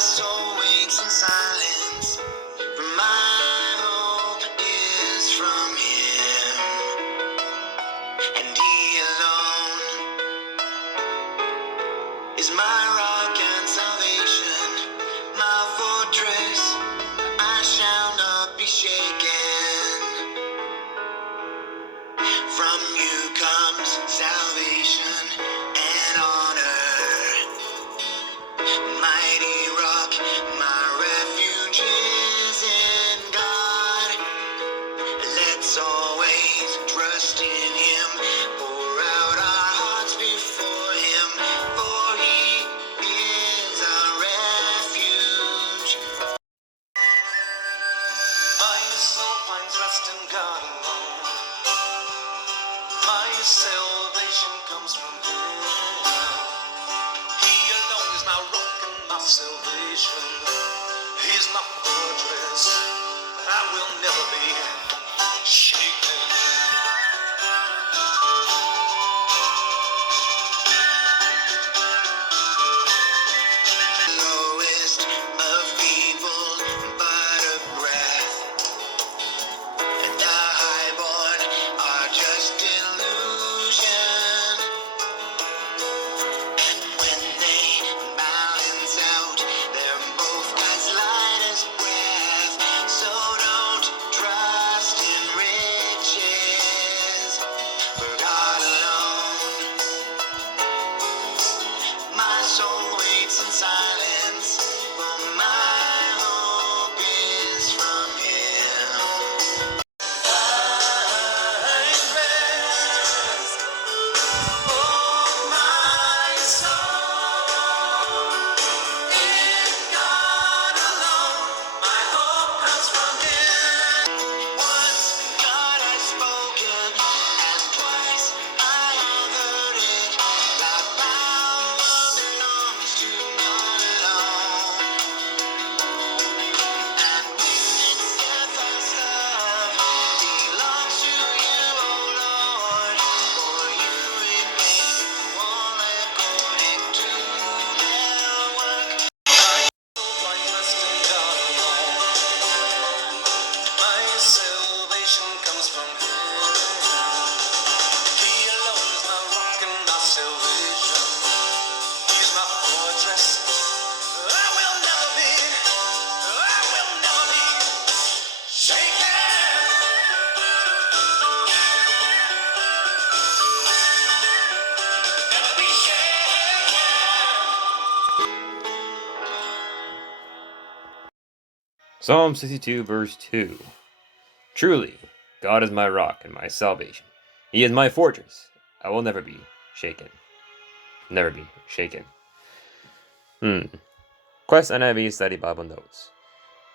soul waits in silence, for my hope is from Him, and He alone is my rock and salvation, my fortress. I shall not be shaken. From You comes salvation and honor. Mighty rock, my refuge is in God. Let's always trust in Him, pour out our hearts before Him, for He is our refuge. My soul finds rest in God alone. My salvation comes from Him. He alone is my rock and my salvation. He's my fortress. I will never be shaken. Lowest of people, but a breath. And the highborn are just illusion. And when they balance out, they're both as light as breath. So don't trust in riches, for God alone. My soul waits in silence, for my hope is from Him. Find rest, oh my soul, in God alone. My hope comes from Him. Once God has spoken, and twice I have heard it. The power belongs to God alone. And this steadfast love belongs to You, O Lord. For You repay all according to their work. My trust in God alone. My salvation comes from Him. He alone is my rock and my salvation. He's my fortress. I will never be shaken. Never be shaken. Psalm 62, verse 2. Truly, God is my rock and my salvation. He is my fortress. I will never be shaken. Never be shaken. Quest NIV Study Bible Notes.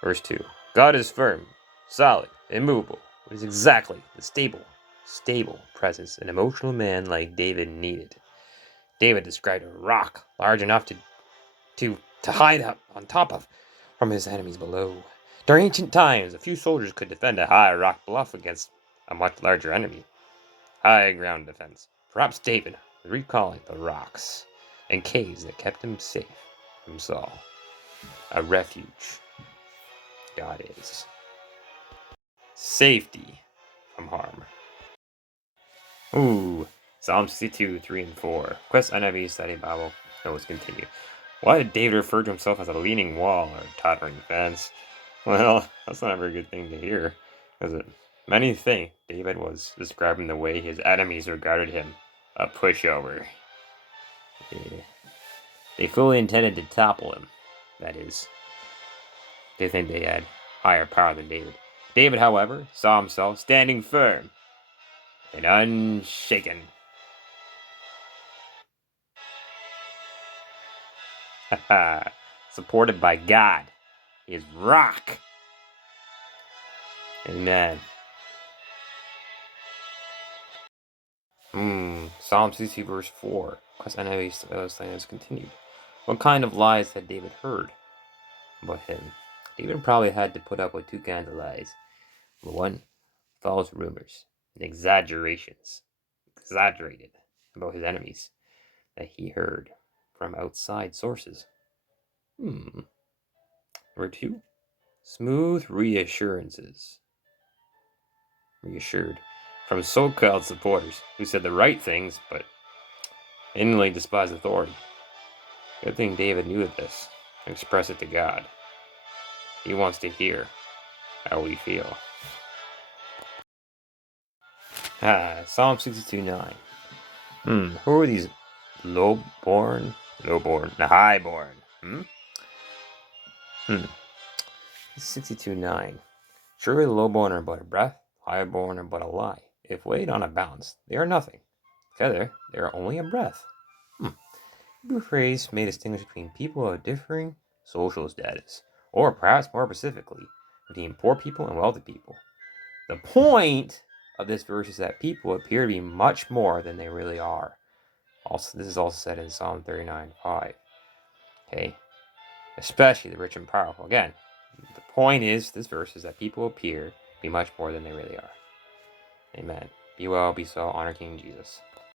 Verse 2. God is firm, solid, immovable. It is exactly the stable presence an emotional man like David needed. David described a rock large enough to hide up on top of from his enemies below. During ancient times, a few soldiers could defend a high rock bluff against a much larger enemy. High ground defense. Perhaps David was recalling the rocks and caves that kept him safe from Saul. A refuge. God is. Safety from harm. Ooh. Psalm 62, 3 and 4. Quest NIV Study Bible. Notes continue. Why did David refer to himself as a leaning wall or tottering fence? Well, that's not a very good thing to hear, is it? Many think David was describing the way his enemies regarded him, a pushover. Yeah. They fully intended to topple him, that is. They think they had higher power than David. David, however, saw himself standing firm and unshaken. Supported by God, his rock. Amen. Psalm 60 verse 4. Quest NIV stands continued. What kind of lies had David heard about him? David probably had to put up with two kinds of lies. Number one, false rumors and exaggerated about his enemies that he heard from outside sources. Number 2, smooth reassurances. Reassured from so-called supporters who said the right things but inwardly despise authority. Good thing David knew of this and expressed it to God. He wants to hear how we feel. Psalm 62:9. Who are these highborn? 62:9. Surely the lowborn are but a breath, highborn are but a lie. If weighed on a balance, they are nothing. Together, they are only a breath. Hebrew phrase may distinguish between people of differing social status, or perhaps more specifically, between poor people and wealthy people. The point of this verse is that people appear to be much more than they really are. Also, this is also said in Psalm 39:5. Okay, especially the rich and powerful. Again, the point is this verse is that people appear to be much more than they really are. Amen. Be well, be so, honor King Jesus.